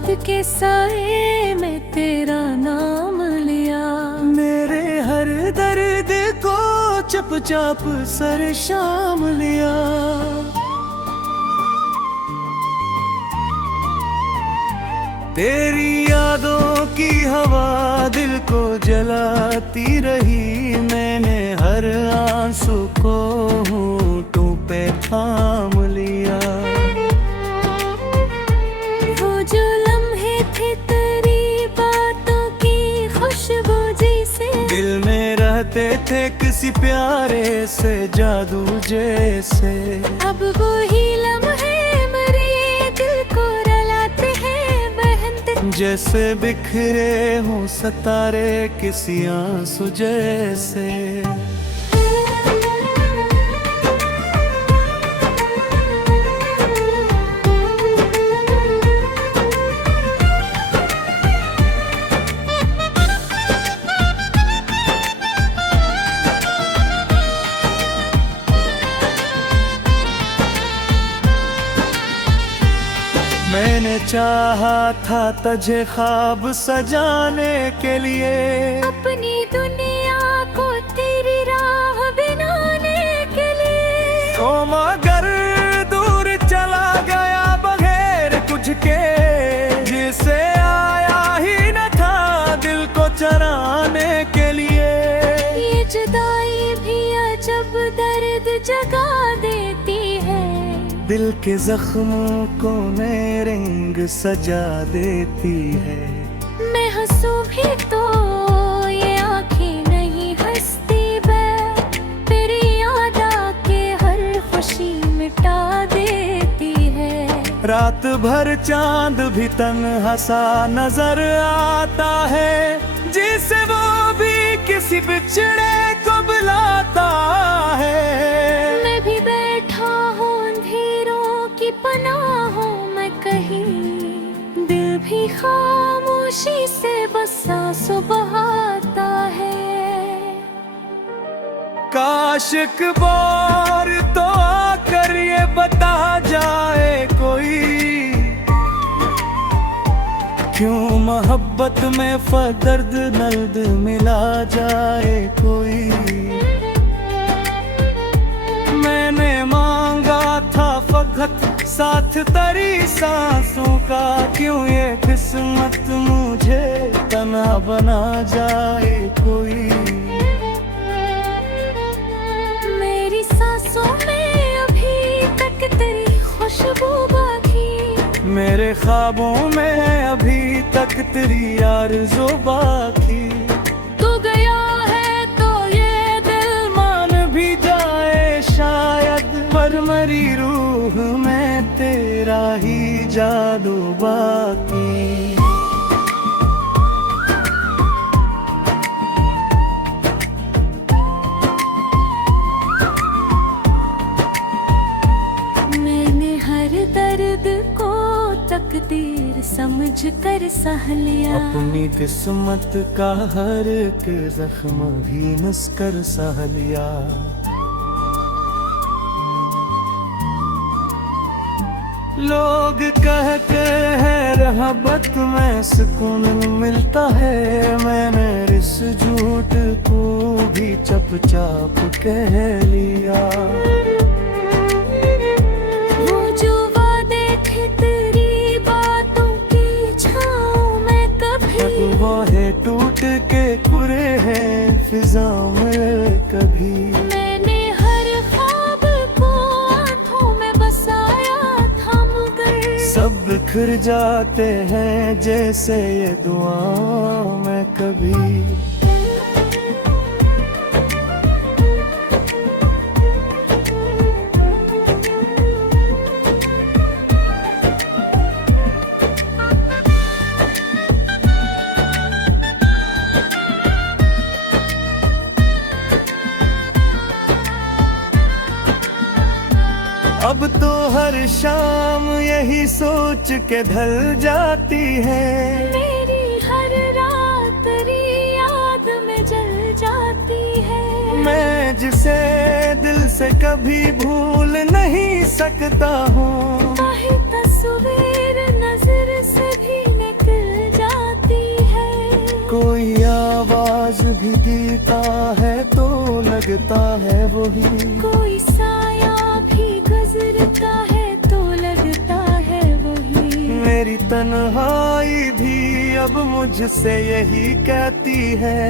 रात के साए में तेरा नाम लिया। मेरे हर दर्द को चुपचाप सर शाम लिया। तेरी यादों की हवा दिल को जलाती रही। मैंने हर आंसू को होंठों पे थाम लिया। वो जो लम्हे थे तेरी बातों की खुशबू जैसे, दिल में रहते थे किसी प्यारे से जादू जैसे। अब वो ही लम्हे मेरे दिल को रुलाते हैं जैसे बिखरे हों सितारे किसी आंसू जैसे। मैंने चाहा था तुझे ख्वाब सजाने के लिए, अपनी दुनिया को तेरी राह बनाने के लिए। तो मगर दूर चला गया बगैर कुछ के, जिसे आया ही न था दिल को चराने के लिए। ये जुदाई भी अजब दर्द जगा देती है, दिल के जख्मों को नए रंग सजा देती है। मैं हंसूं भी तो ये आँखें नहीं हंसती बे, तेरी याद आके हर खुशी मिटा देती है। रात भर चांद भी तन्हा सा नजर आता है, जिसे वो भी किसी बिछड़े को बुलाता है। मैं भी बैठा हूँ की पनाहों में कहीं, दिल भी खामोशी से बस आंसू बहाता है। काश एक बार तो आकर ये बता जाए कोई, क्यों मोहब्बत में दर्द नर्द मिला जाए कोई। मैंने मांगा था फकत साथ तेरी सांसों का, क्यों ये किस्मत मुझे तन्हा बना जाए कोई। मेरी सांसों में अभी तक तेरी खुशबू बाकी, मेरे ख्वाबों में अभी तक तेरी आरज़ू बाकी। तू गया है तो ये दिल मान भी जाए शायद, पर मरी रूह में तेरा ही जादू बाकी। मैंने हर दर्द को तकदीर समझ कर सह लिया। अपनी किस्मत का हर एक जख्म भी नस कर सह लिया। लोग कहते हैं रहबत में सुकून मिलता है, मैंने इस झूठ को भी चुपचाप कह लिया। वो जो वादे थे तेरी बातों की छाँव में कभी, वो है टूट के कुरे हैं फिजा में कभी। मैंने हर ख्वाब को आँखों में बसाया था मगर, सब बिखर जाते हैं जैसे ये दुआओं में कभी। अब तो हर शाम यही सोच के ढल जाती है, मेरी हर रात तेरी याद में जल जाती है। मैं जिसे दिल से कभी भूल नहीं सकता हूँ, वही तस्वीर नजर से भी लगता है वही। कोई साया भी गुजरता है तो लगता है वही। मेरी तन्हाई भी अब मुझसे यही कहती है।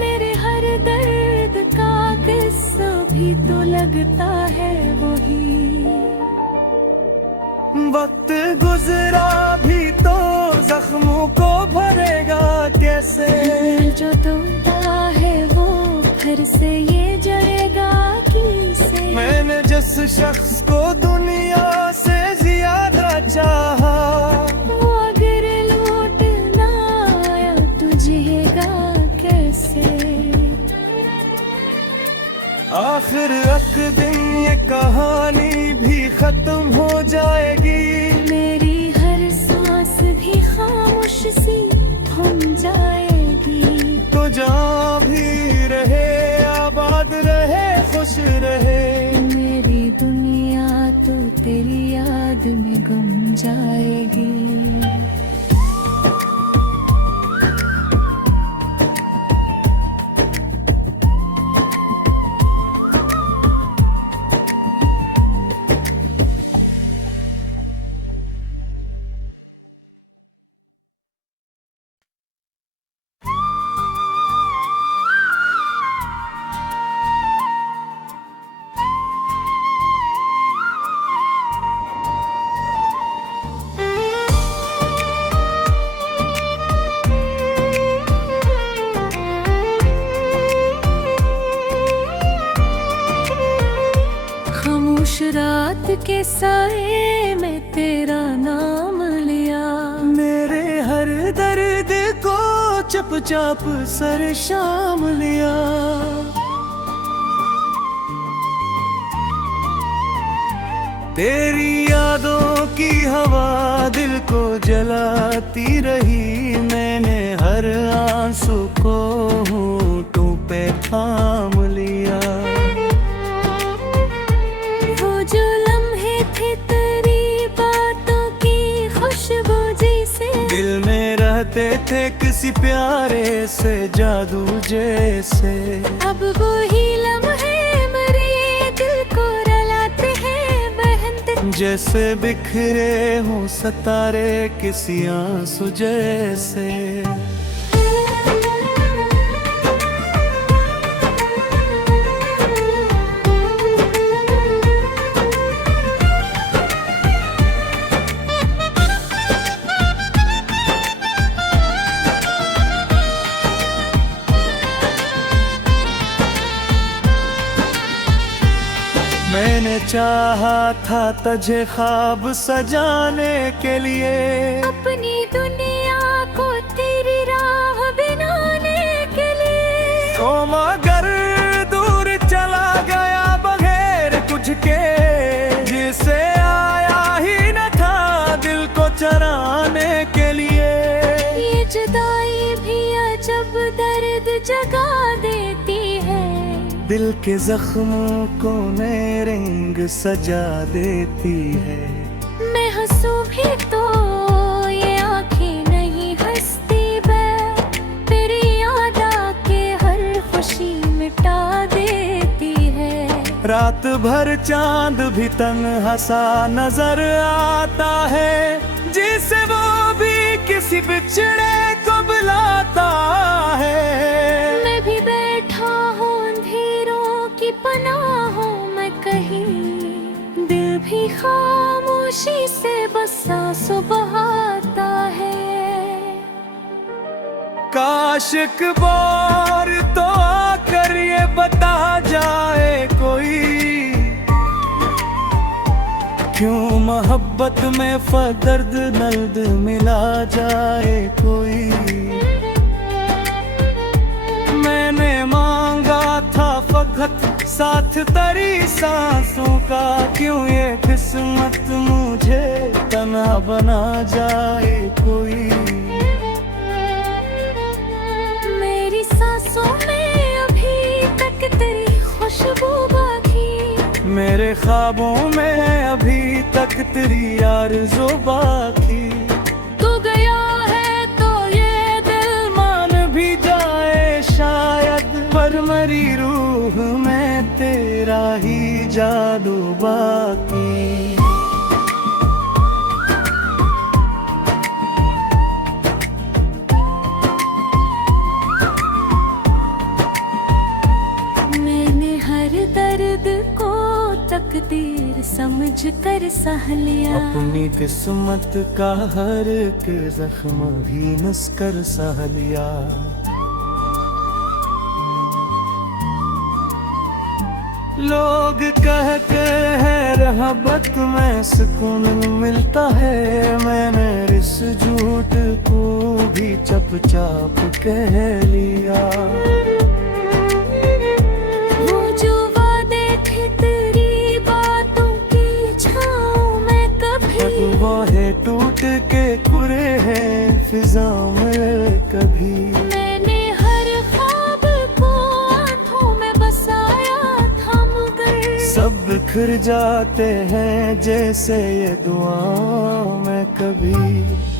मेरे हर दर्द का किस्सा भी तो लगता है वही। वक्त गुजरा भी तो जख्मों को भरेगा कैसे। जो टूटा है वो फिर से ये जड़ेगा किसे। मैंने जिस शख्स को दुनिया से ज्यादा चाहा, वो अगर लौट ना आया तो जिएगा कैसे। आखिर एक दिन ये कहानी भी खत्म हो जाएगी। मेरी हर सांस भी खामोश सी थम जाएगी। तो जहाँ भी रहे आबाद रहे खुश रहे। मेरी दुनिया तो तेरी याद में गुम जाएगी। खामोश रात के साए में तेरा नाम लिया। मेरे हर दर्द को चुपचाप सर शाम लिया। तेरी यादों की हवा दिल को जलाती रही। मैंने हर आंसू को होंठों पे थाम लिया। वो जो लम्हे थे तेरी बातों की खुशबू जैसे। दिल में रहते थे किसी प्यारे से जादू जैसे। अब वो ही लम्हे मेरे दिल को रुलाते हैं बहनते। जैसे बिखरे हों सितारे किसी आंसू जैसे। मैंने चाहा था तुझे ख्वाब सजाने के लिए। अपनी दुनिया को तेरी राह बनाने के लिए। तो मगर दूर चला गया बगैर कुछ के। जिसे आया ही न था दिल को चराने के लिए। ये जुदाई भी अजब दर्द जगा देती है। दिल के जख्मों को नए रंग सजा देती है। मैं हंसूं भी तो ये आँखें नहीं हंसती बे। तेरी याद आके हर खुशी मिटा देती है। रात भर चांद भी तन्हा सा नजर आता है। जिसे वो भी किसी बिछड़े को बुलाता है। मैं भी बैठा हूँ अंधेरों की पनाहों में कहीं। दिल भी खामोशी से बस आंसू बहाता है। काश एक बार तो आकर ये बता जाए कोई। क्यों मोहब्बत में दर्द नर्द मिला जाए कोई। मैंने मांगा था फकत साथ तेरी सांसों का। क्यों ये किस्मत मुझे तन्हा बना जाए कोई। मेरी सांसों में अभी तक तेरी खुशबू बाकी। मेरे ख्वाबों में अभी तक तेरी आरज़ू बाकी। तू गया है तो ये दिल मान भी जाए शायद। पर मरी रूह में तेरा ही जादू बाकी। मैंने हर दर्द को तकदीर समझ कर सह लिया, अपनी किस्मत का हर एक जख्म भी नस कर सह लिया। लोग कहते हैं रहबत में सुकून मिलता है, मैंने इस झूठ को भी चुपचाप कह लिया। वो जो वादे थे तेरी बातों की छाँव में कभी, वो है टूट के कुरे हैं फिजा में कभी। मैंने हर ख्वाब को आँखों में बसाया था मगर सब बिखर जाते हैं जैसे ये दुआओं में कभी।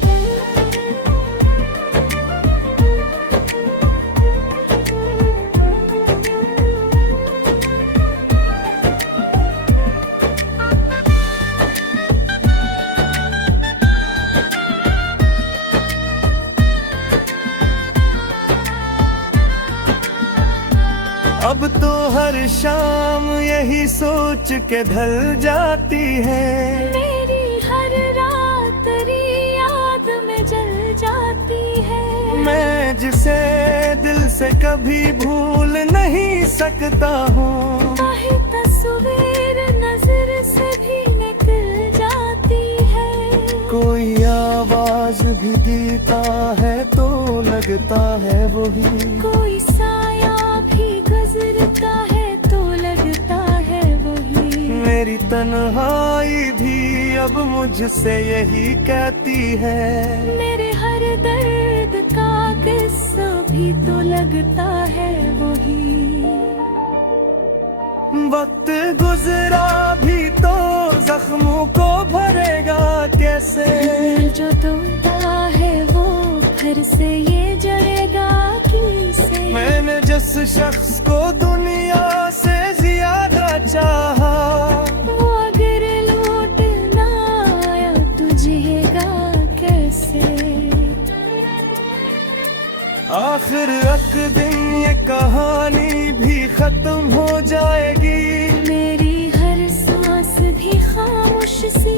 अब तो हर शाम यही सोच के ढल जाती है, मेरी हर रात तेरी याद में जल जाती है। मैं जिसे दिल से कभी भूल नहीं सकता हूँ, चाहे तस्वीर नजर से भी निकल जाती है। कोई आवाज भी देता है तो लगता है वही, कोई साया भी गुजरता है तो लगता है वही। मेरी तन्हाई भी अब मुझसे यही कहती है, मेरे हर दर्द का किस्सा भी तो लगता है वही। वक्त गुजरा भी तो जख्मों को भरेगा कैसे, जो टूटा है वो फिर से ये जड़ेगा किसे। मैंने जिस शख्स को दुनिया से ज्यादा चाहा, वो अगर लौट ना आया तो जिएगा कैसे। आखिर एक दिन ये कहानी भी खत्म हो जाएगी, मेरी हर सांस भी खामोश सी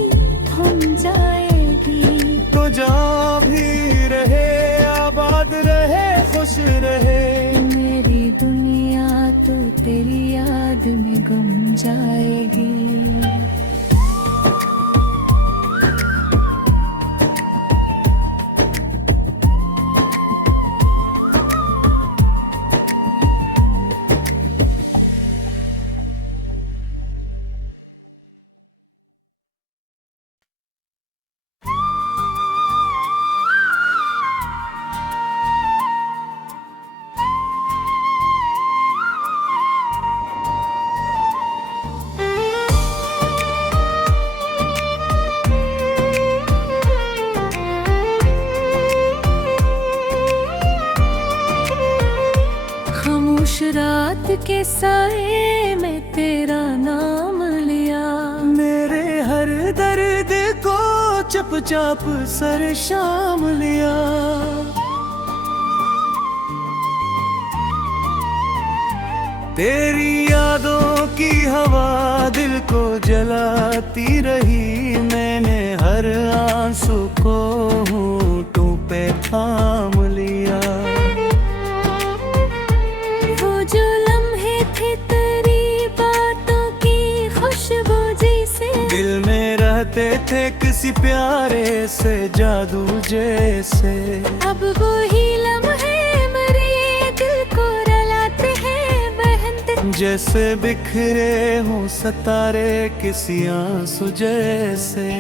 थम जाएगी। तो जहाँ भी रहे आबाद रहे खुश रहे, मेरी दुनिया तो तेरी याद में गुम जाएगी। खामोश रात के साए में तेरा नाम लिया, मेरे हर दर्द को चुपचाप सर शाम लिया। तेरी यादों की हवा दिल को जलाती रही, मैंने हर आंसू को होठों पे थाम लिया। वो जो लम्हे थे तेरी बातों की खुशबू जैसे, दिल में रहते थे किसी प्यारे से जादू जैसे। अब वो ही लम्हे मेरे दिल को रुलाते हैं बहनते, जैसे बिखरे हों सितारे किसी आंसू जैसे।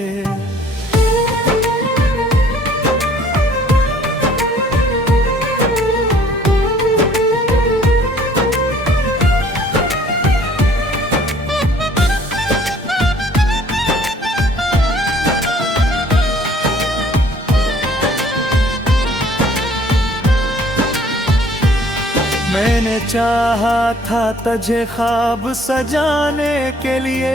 मैंने चाहा था तुझे ख्वाब सजाने के लिए,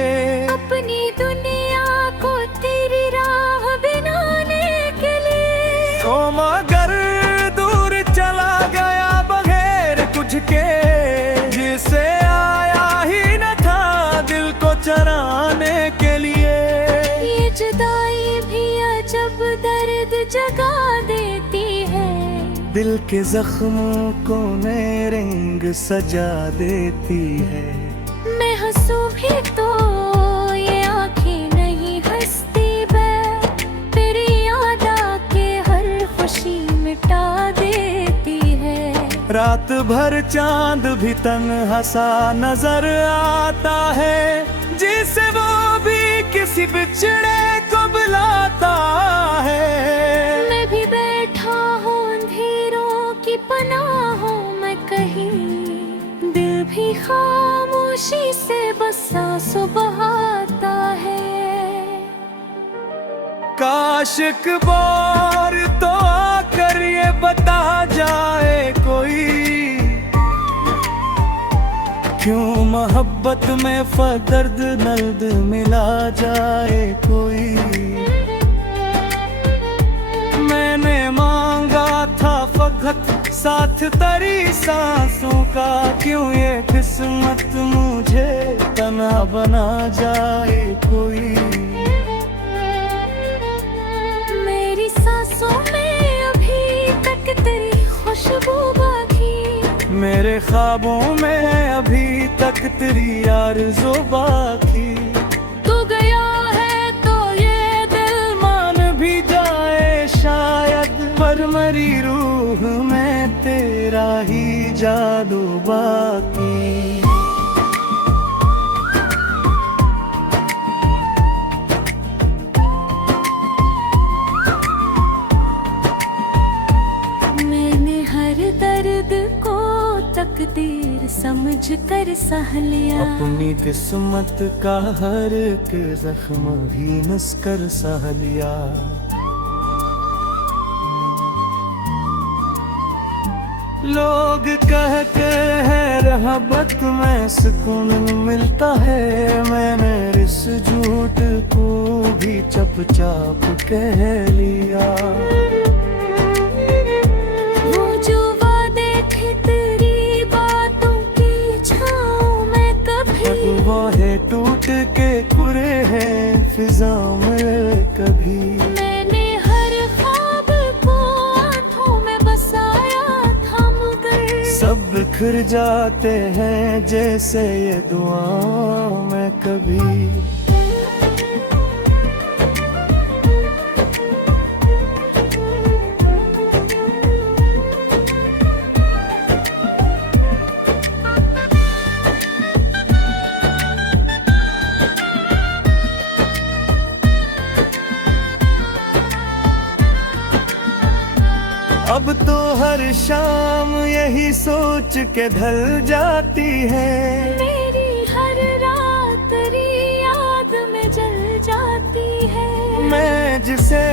अपनी दुनिया को तेरी राह बनाने के लिए। तो मगर दूर चला गया बगैर कुछ के, जिसे आया ही न था दिल को चराने के लिए। ये जुदाई भी अजब दर्द जगा देती है, दिल के जख्मों को नए रंग सजा देती है। मैं हंसूं भी तो ये आँखें नहीं हंसती बे, तेरी याद आके हर खुशी मिटा देती है। रात भर चांद भी तन्हा सा नजर आता है, जिसे वो भी किसी बिछड़े को बुलाता है। मैं भी बैठा हूँ अंधेरों की पनाहों में कहीं, दिल भी खामोशी से बस सांसों बहाता है। काश एक बार तो आकर ये बता जाए कोई, क्यों मोहब्बत में दर्द नर्द मिला जाए कोई। मैंने मांगा था फकत साथ तेरी सांसों का, क्यों ये किस्मत मुझे तन्हा बना जाए कोई। मेरी सांसों में अभी तक तेरी खुशबू बाकी, मेरे ख्वाबों में अभी तक तेरी आरज़ू बाकी। तू गया है तो ये दिल मान भी जाए शायद, पर मरी रूह में तेरा ही जादू बाकी। मैंने हर दर्द को तकदीर समझ कर सह लिया, अपनी किस्मत का हर एक जख्म भी नस कर सह लिया। लोग कहते हैं रहबत में सुकून मिलता है, मैंने इस झूठ को भी चुपचाप कह लिया। वो जो वादे थे तेरी बातों की छाँव में कभी, वो है टूट के कुरे हैं फिजा में कभी। मैंने हर ख्वाब को आँखों में बसाया था मगर, सब बिखर जाते हैं जैसे ये दुआओं में कभी। अब तो हर शाम यही सोच के ढल जाती है, मेरी हर रात तेरी याद में जल जाती है। मैं जिसे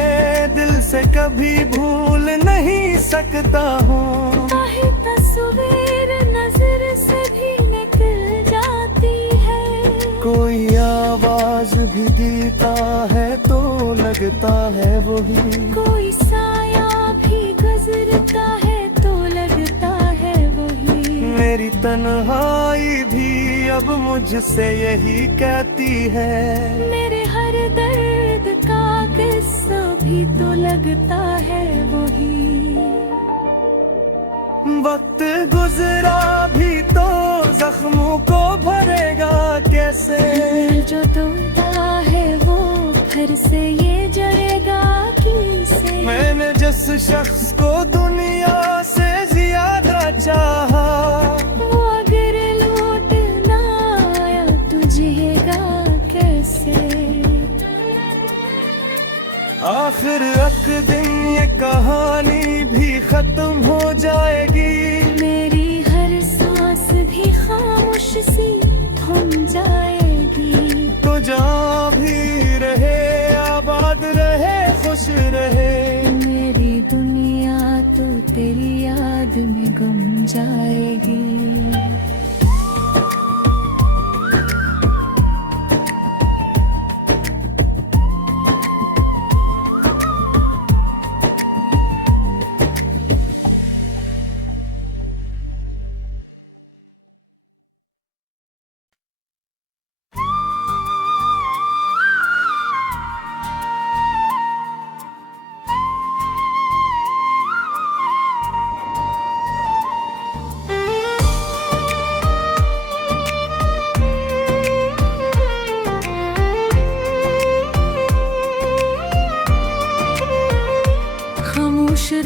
दिल से कभी भूल नहीं सकता हूँ, काहे तस्वीर नजर से भी निकल जाती है। कोई आवाज भी देता है तो लगता है वही, कोई साया भी गुजरता है तो लगता है वही। मेरी तन्हाई भी अब मुझसे यही कहती है, मेरे हर दर्द का किस्सा भी तो लगता है वही। वक्त गुजरा भी तो जख्मों को भरेगा कैसे, जो टूटा है वो फिर से ये जड़ेगा किसे। मैंने जिस शख्स को दुनिया से ज्यादा चाहा, वो अगर लौट ना आया तो जिएगा कैसे। आखिर एक दिन ये कहानी भी खत्म हो जाएगी, मेरी हर सांस भी खामोश सी थम जाएगी। तो जहाँ भी रहे आबाद रहे खुश रहे, मेरी दुनिया तो तेरी याद में गुम जाएगी।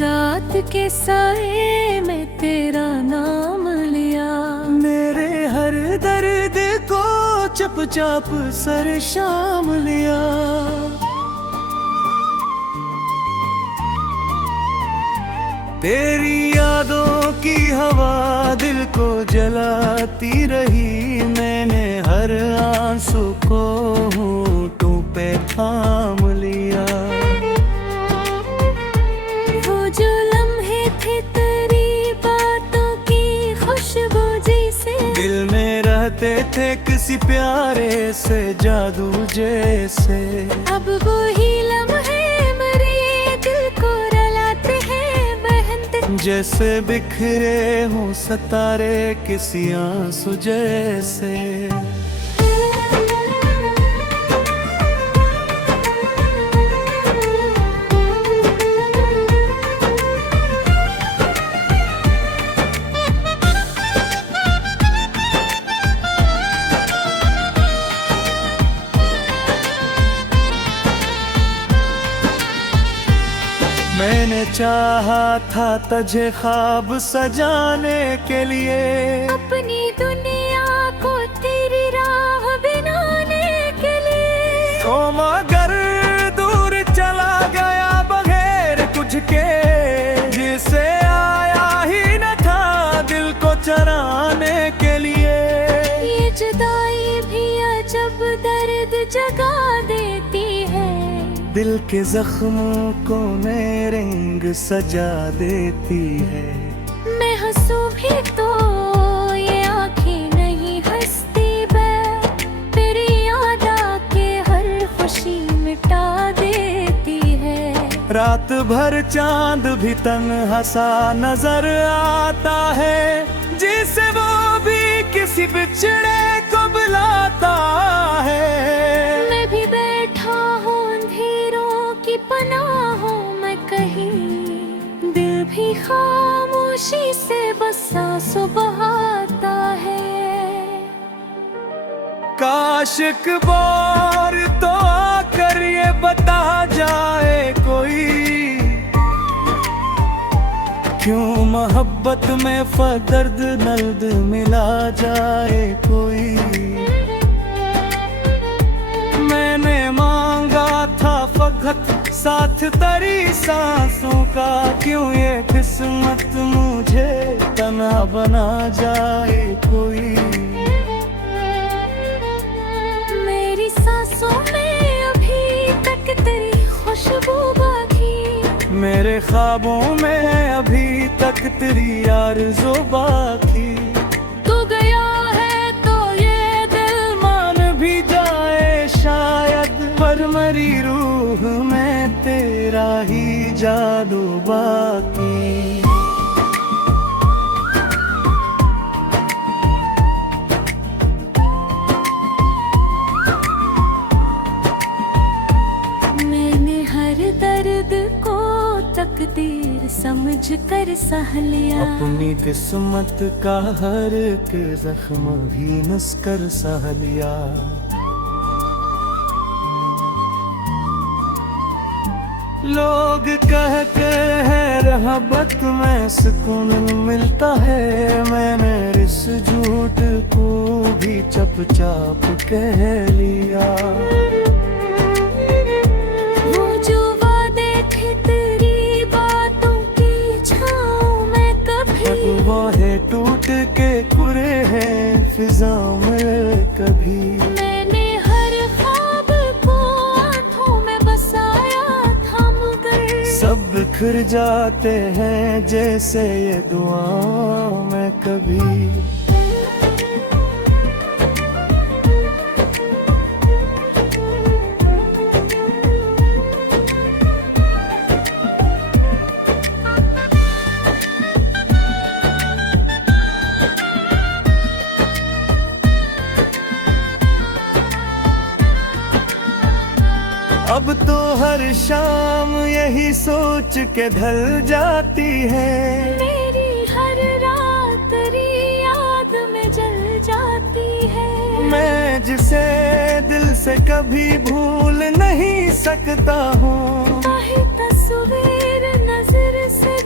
रात के साए में तेरा नाम लिया, मेरे हर दर्द को चुपचाप सर शाम लिया। तेरी यादों की हवा दिल को जलाती रही, मैंने हर आंसू को होठों पे थाम लिया। वो जो लम्हे थे तेरी बातों की खुशबू जैसे, दिल में रहते थे किसी प्यारे से जादू जैसे। अब वो ही लम्हे मेरे दिल को रुलाते हैं बहन, जैसे बिखरे हों सितारे किसी आंसू जैसे। मैंने चाहा था तुझे ख्वाब सजाने के लिए, अपनी दुनिया को तेरी राह बनाने के लिए। तो मगर दूर चला गया बगैर कुछ के, जिसे आया ही न था दिल को चराने के लिए। ये जुदाई भी अजब दर्द जगा देती है, दिल के जख्मों को नए रंग सजा देती है। मैं हंसूं भी तो ये आँखें नहीं हंसती बे, तेरी याद आके हर खुशी मिटा देती है। रात भर चांद भी तन्हा सा नजर आता है, जिसे वो भी किसी बिछड़े को बुलाता है। मैं भी बैठा हूँ अंधेरों की पनाहों में कहीं, दिल भी खामोशी से बस सांसों बहाता है। काश एक बार तो आकर ये बता जाए कोई, क्यों मोहब्बत में दर्द नर्द मिला जाए कोई। मैंने मांगा था फकत साथ तेरी सांसों का, क्यों ये किस्मत मुझे तन्हा बना जाए कोई। मेरी सांसों में अभी तक तेरी खुशबू बाकी, मेरे ख्वाबों में अभी तक तेरी आरज़ू बाकी। तू गया है तो ये दिल मान भी जाए शायद, पर मरी रूह में तेरा ही जादू बाकी। मैंने हर दर्द को तकदीर समझ कर सह लिया, अपनी किस्मत का हर एक जख्म भी नस कर सह लिया। लोग कहते हैं रहबत में सुकून मिलता है, मैंने इस झूठ को भी चुपचाप कह लिया। वो जो वादे थे तेरी बातों की छाँव में कभी, वो है टूट के कुरे हैं फिजा में कभी। मैंने हर ख्वाब को आँखों में बसाया था मगर, सब बिखर जाते हैं जैसे ये दुआओं में कभी। अब तो हर शाम यही सोच के ढल जाती है, मेरी हर रात तेरी याद में जल जाती है। मैं जिसे दिल से कभी भूल नहीं सकता हूँ, वही तस्वीर नजर से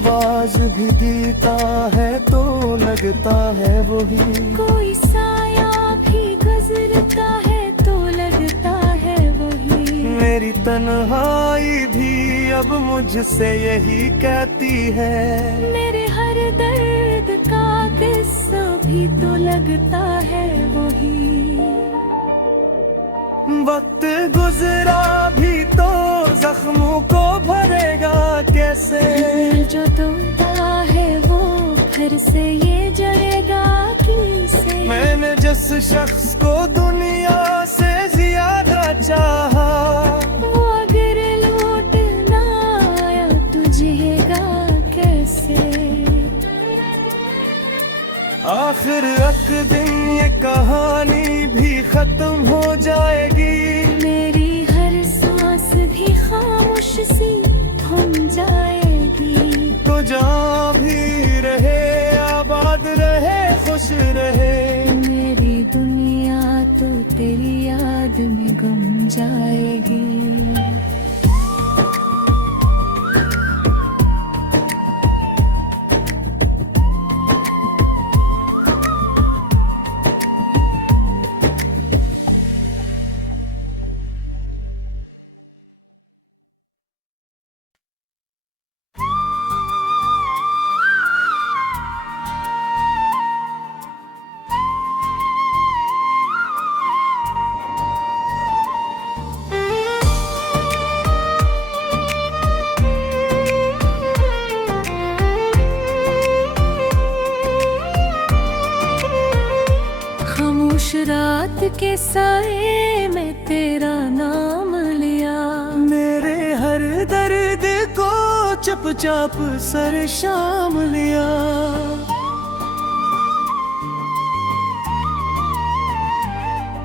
आवाज भी देता है तो लगता है वही। कोई साया भी गुजरता है तो लगता है वही। मेरी तन्हाई भी अब मुझसे यही कहती है। मेरे हर दर्द का किस्सा भी तो लगता है वही। वक्त गुजरा भी तो जख्मों को भरेगा कैसे। जो टूटा है वो फिर से ये जलेगा किसे। मैंने जिस शख्स को दुनिया से ज्यादा चाहा, वो अगर लौट ना आया तुझेगा कैसे। आखिर एक दिन ये कहानी भी खत्म हो जाएगी। मेरी हर सांस भी खामोश सी थम जाएगी। तो जहाँ भी रहे आबाद रहे खुश रहे। मेरी दुनिया तो तेरी याद में गुम जाएगी। खामोश रात के साए में तेरा नाम लिया। मेरे हर दर्द को चुपचाप सर शाम लिया।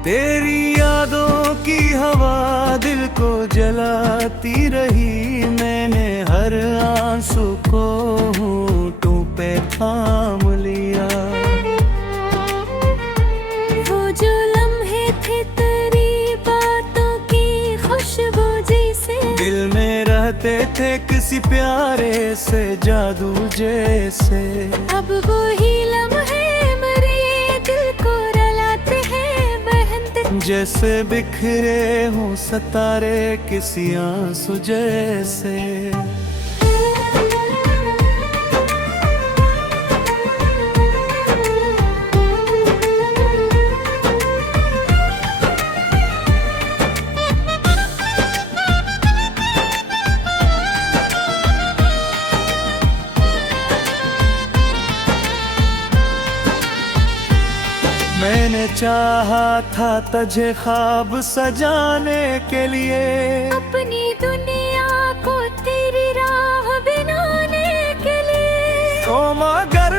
तेरी यादों की हवा दिल को जलाती रही। मैंने हर आंसू को होठों पे थाम लिया। वो जो लम्हे थे तेरी बातों की खुशबू जैसे। दिल में रहते थे किसी प्यारे से जादू जैसे। अब वो ही लम्हे मेरे दिल को रुलाते हैं बहन। जैसे बिखरे हों सितारे किसी आंसू जैसे। मैंने चाहा था तुझे ख्वाब सजाने के लिए। अपनी दुनिया को तेरी राह बनाने के लिए। तो मगर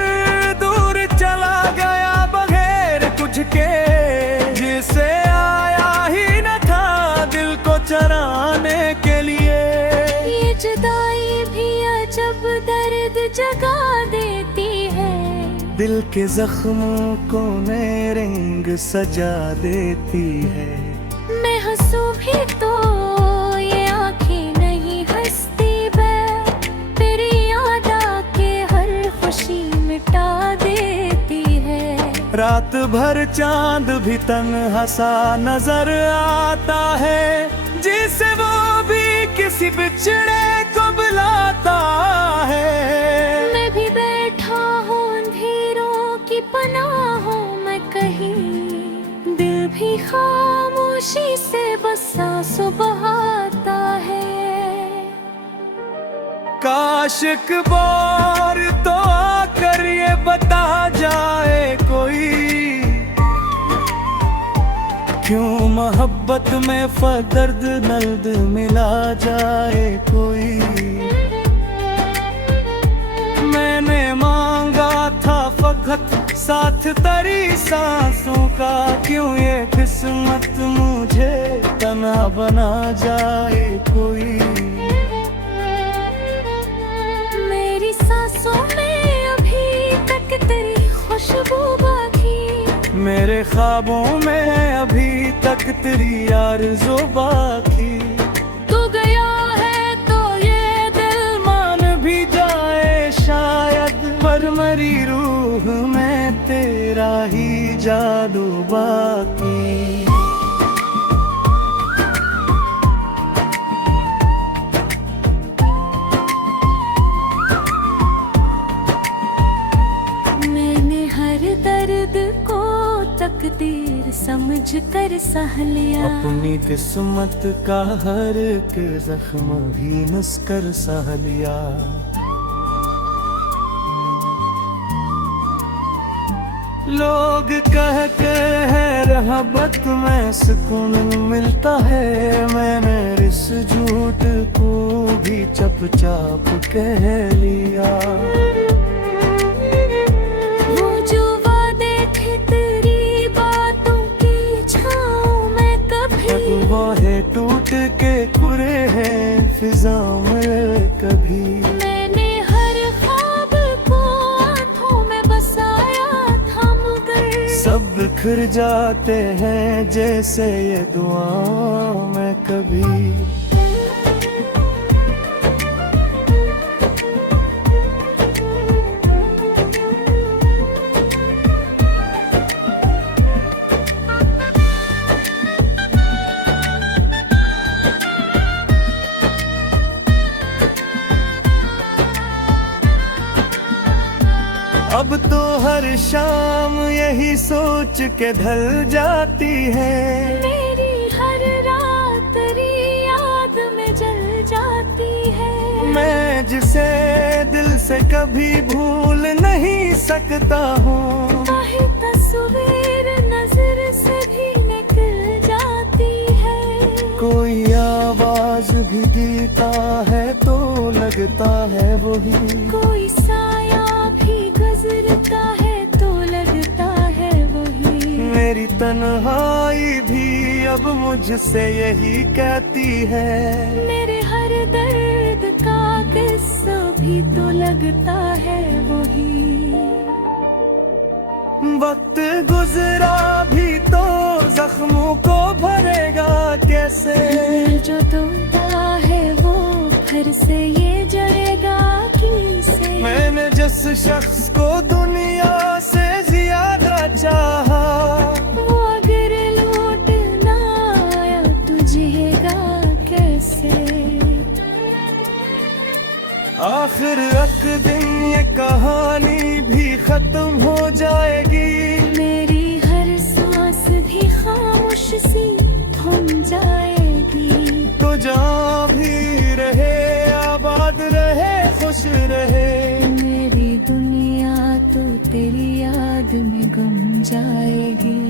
दूर चला गया बगैर कुछ के। जिसे आया ही न था दिल को चराने के लिए। ये जुदाई भी अजब दर्द जगा देती है। दिल के जख्मों को नए रंग सजा देती है। मैं हंसूं भी तो ये आँखें नहीं हंसती बे। तेरी याद आके हर खुशी मिटा देती है। रात भर चांद भी तन्हा सा नजर आता है। जिसे वो भी किसी बिछड़े को बुलाता है। मैं भी बैठा हूँ अंधेरों की पनाहों में कहीं। दिल भी खामोशी से बस सांसों बहाता है। काश एक बार तो आकर ये बता जाए कोई। क्यों मोहब्बत में दर्द नर्द मिला जाए कोई। मैंने मांगा था फकत साथ तेरी सांसों का। क्यों ये किस्मत मुझे तन्हा बना जाए कोई। मेरी सांसों में अभी तक तेरी खुशबू बाकी। मेरे ख्वाबों में अभी तक तेरी आरज़ू बाकी। तू गया है तो ये दिल मान भी जाए शायद, पर मरी रूह में तेरा ही जादू बाकी। मैंने हर दर्द को तकदीर समझ कर सह लिया, अपनी किस्मत का हर एक जख्म भी नस कर सह लिया। लोग कहते हैं रहबत में सुकून मिलता है, मैंने इस झूठ को भी चुपचाप कह लिया। वो जो वादे थे तेरी बातों की छाँव में कभी, वाहे टूट के कुरे हैं फिजा में कभी। मैंने हर ख्वाब को आँखों में बसाया था मगर सब बिखर जाते हैं जैसे ये दुआओं में कभी। अब तो हर शाम यही सोच के ढल जाती है, मेरी हर रात तेरी याद में जल जाती है। मैं जिसे दिल से कभी भूल नहीं सकता हूँ, वही तस्वीर नजर से भी निकल जाती है। कोई आवाज भी देता है तो लगता है वही, कोई साया भी गुजरता है तो लगता है वही। मेरी तन्हाई भी अब मुझसे यही कहती है, मेरे हर दर्द का किस्सा भी तो लगता है वही। वक्त गुजरा भी तो जख्मों को भरेगा कैसे, जो टूटा है वो फिर से ये जड़ेगा किसे। मैंने जिस शख्स को दुनिया से ज्यादा चाहा, वो अगर लौट ना आया तो जिएगा कैसे। आखिर एक दिन ये कहानी भी खत्म हो जाएगी, मेरी हर सांस भी खामोश सी थम जाएगी। तो जहाँ भी रहे आबाद रहे खुश रहे, मेरी दुनिया तो तेरी याद में गम जाएगी।